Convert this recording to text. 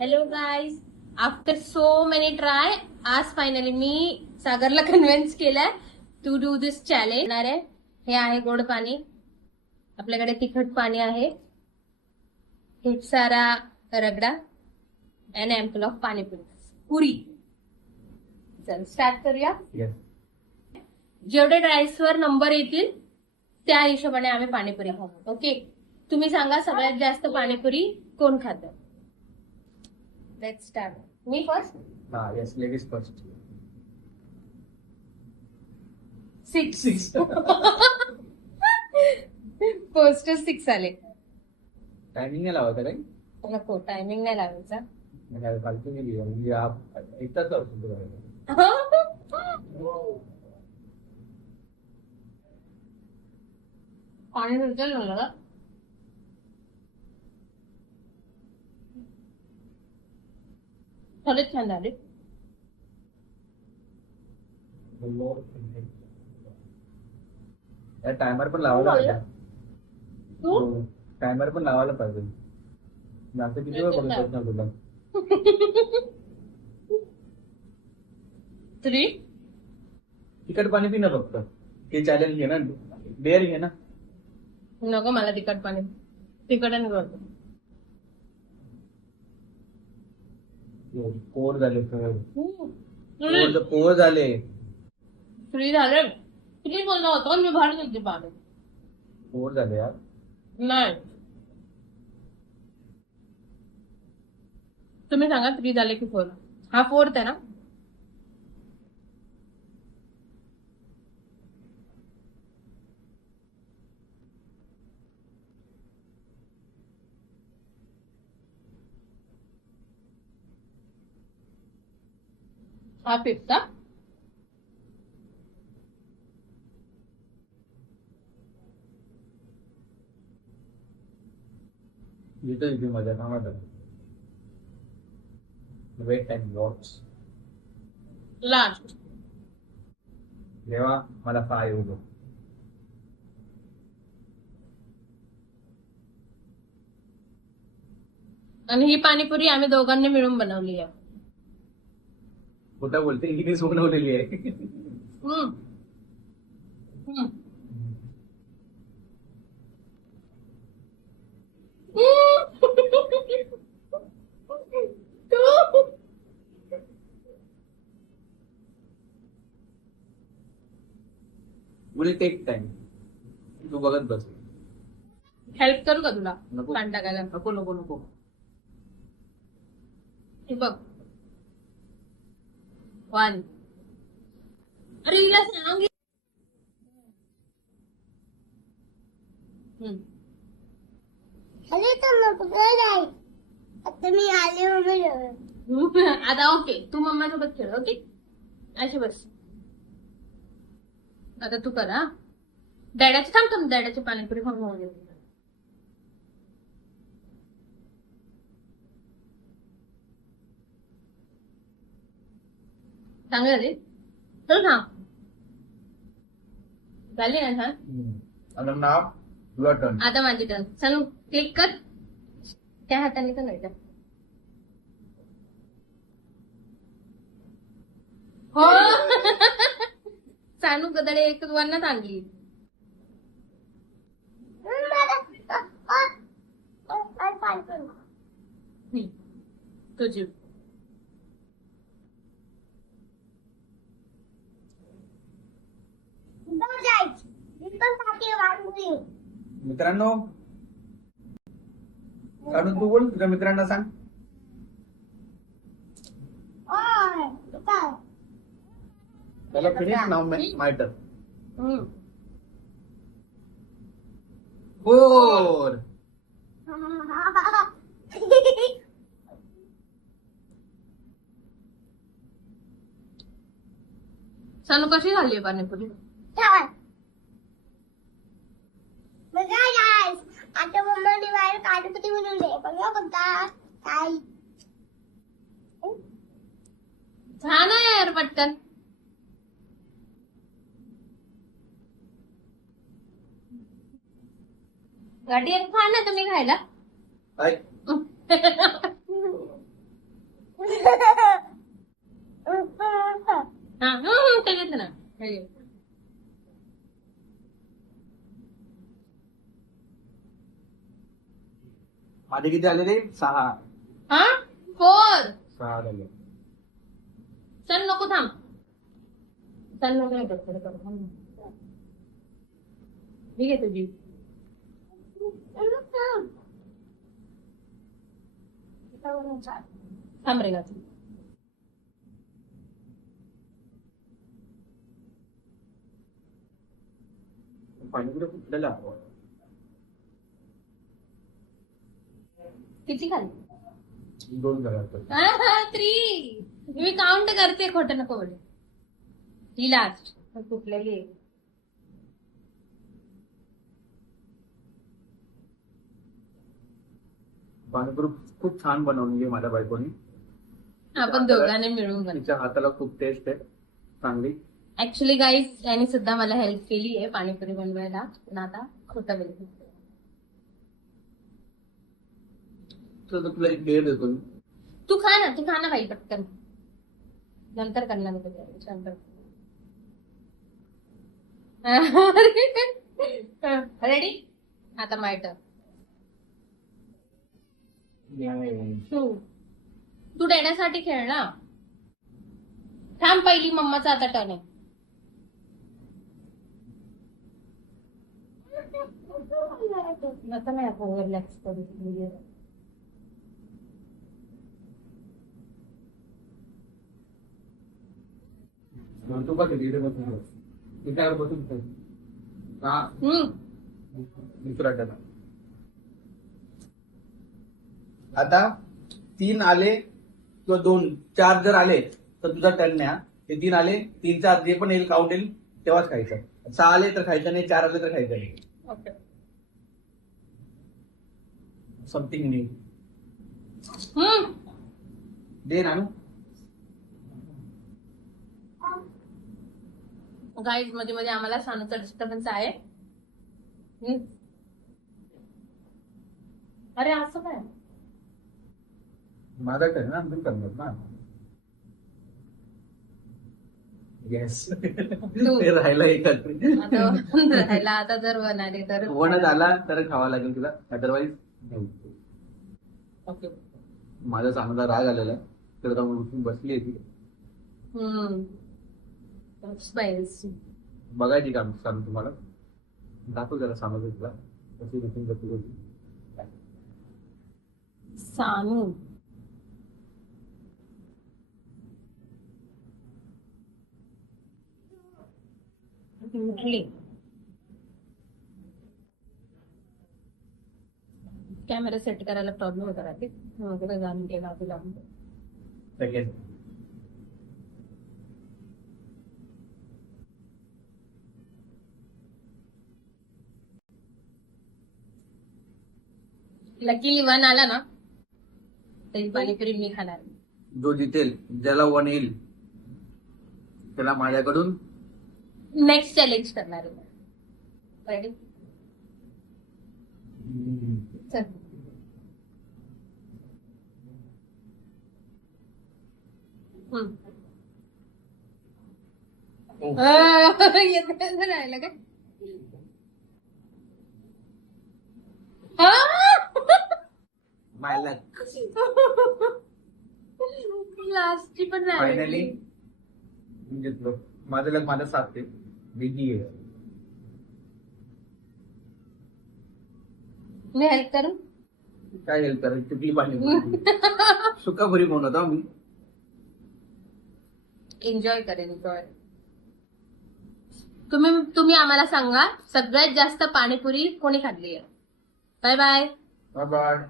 Hello guys, after so many try आज finally मी सागरला कन्व्हिन्स केलाय टू डू दिस चॅलेंज. हे आहे गोड पाणी, आपल्याकडे तिखट पाणी आहे, खूप सारा रगडा and ample of panipuri puri. चल स्टार्ट करूया. जेवढे ड्राईसवर नंबर येतील त्या हिशोबाने आम्ही पाणीपुरी खाऊ. ओके, तुम्ही सांगा सगळ्यात जास्त पाणीपुरी कोण खातं. Let's start. Me first. Yes, ladies first. 6. First 6 आले. टायमिंग नाही लावायचा काही नको, टायमिंग नाही लावायचा. फालतू गेली म्हणजे एक तास लावतो तुला. पाणी नंतर झालं. खरंच छान झाले. टायमर पण लावायला पाहिजे. तू टायमर पण लावायला पाहिजे. असं किती वेळ करू शकतो तुला. 3. तिखट पाणी पी ना फक्त. ते चॅलेंज घे ना, डेअर घे ना. नको मला तिखट पाणी, तिखट आणि गोड. पोर झाले हम्म. पोर झाले. 3 झाले. किती बोलला होता मी बाहेर गेलते पाणी. पोर झाले यार. नाही, तुम्ही सांगा 3 झाले की 4. हा 4th आहे ना. हा 5th. येतो इथे मजा ना माझा. Wait time watch last. जेव्हा मला 5 येऊ दो. आणि ही पाणीपुरी आम्ही दोघांनी मिळून बनवली आहे. खोटा बोलते, इंग्लिश बनवलेली आहे. हम्म. हम्म. Will take time. तू बघत बस. हेल्प करू का तुला नको. पाणी टाकायला? नको नको नको. हे बघ. 1. अरे हिला सांग. अरे तर नको जाय. आता मी आले मम्मी. आता ओके, तू मम्मा सोबत खेळ. ओके, अशी बस. आता तू कर. हा, डॅडाची थांब, डॅडाची पाणीपुरी खाऊन होऊन गेली. चांगली झाली. चल ना, झाली ना छान. आणि नाव युअर टर्न. आता माझी टर्न. चल क्लिक कर. त्या हाताने तर नाही. हो. सानू गदडे एक वरनच आणली. तुझी मित्रांनो, काढून तू बोल, तुझ्या मित्रांना सांग. त्याला फिनिश नाव माय टर्न. 4. सानू कशी झाली पाणीपुरी? आता मम्माने बाहेर काढपती म्हणून दे. बघा बघा काय छान आहे यार, पटकन. गाठी एक खा ना तुम्ही खायला. काय माझे किती आले रे 6 हा 4. 6 झाले. चल नको थांब. चल नको हे कर, पुढे कर. ठीक आहे तुझी. थांब रे गाती. पाणीपुरी कुठल्याला किती खाली 2 झाले. 3. मी काउंट करते, खोटं नको बोले. ही लास्ट कुठल्याही. पाणीपुरी खूप छान बनवली आहे माझ्या बायकोनी. आपण दोघांनी मिळून बनवू. तिच्या हाताला खूप टेस्ट आहे चांगली. ऍक्च्युली गाईज यांनी सुद्धा मला हेल्प केली आहे पाणीपुरी बनवायला, पण आता खोटं बोलते. तर तुला एक बेर देतो मी. तू खा ना बाई पटकन. नंतर करणार मी तुझ्या नंतर. रेडी? आता माय टर्न. तू डॅडासाठी खेळ ना. थांब, पहिली मम्माचा आता टर्न आहे. आता नाही आपण रिलॅक्स करू. तू बघ तिकडे बसून तिच्यावर बसून खेळ. हा दुसरा टर्न. आता 3 आले किंवा 2 4 जर आले तर तुझा टर्न नाही. ते 3 आले, 3 4 जे पण येईल काउंट येईल तेव्हाच खायचं. 6 आले तर खायचं नाही, 4 आले तर खायचं नाही. ओके. समथिंग न्यू दे नानू. गाईज मध्ये मध्ये आम्हाला सानूचा डिस्टर्बन्स आहे. अरे असं काय? माझा टर्न ना, तू करणार ना. येस. ते राहिला एकच. आता राहिला. आता जर बनाले तर वनच आला तर खावा लागेल तुला, अदरवाईज ओके. माझा चांगला राग आलेला आहे तर जाऊन उठून बसली आहे ती. स्पाइसी. बघायची का सांग तुम्हाला. दाखव जरा सांगतो तुला कशी रुटीन करते होती. सानू उठली. कॅमेरा सेट करायला प्रॉब्लेम होता राहते. वगैरे जाणून गेला तुला. सेकंड. लकीली 1 आला ना तरी पाणीपुरी मी खाणार. जो जितेल, ज्याला 1 येईल त्याला माझ्याकडून नेक्स्ट चॅलेंज करणार आहे. रेडी? चल. राहिलं काय? माय लक. लास्टची पण नाही फायनली भेटली. जिंकलो. माझं लक माझ्या साथ ते बिगी आहे. मी हेल्प करू? काय हेल्प करायची तुझी पाणी सुकाभरी म्हणत आहो मी. एन्जॉय करेन. एन्जॉय. तुम्ही आम्हाला सांगा सगळ्यात जास्त पाणीपुरी कोणी खाल्ली आहे. Bye bye. Bye bye.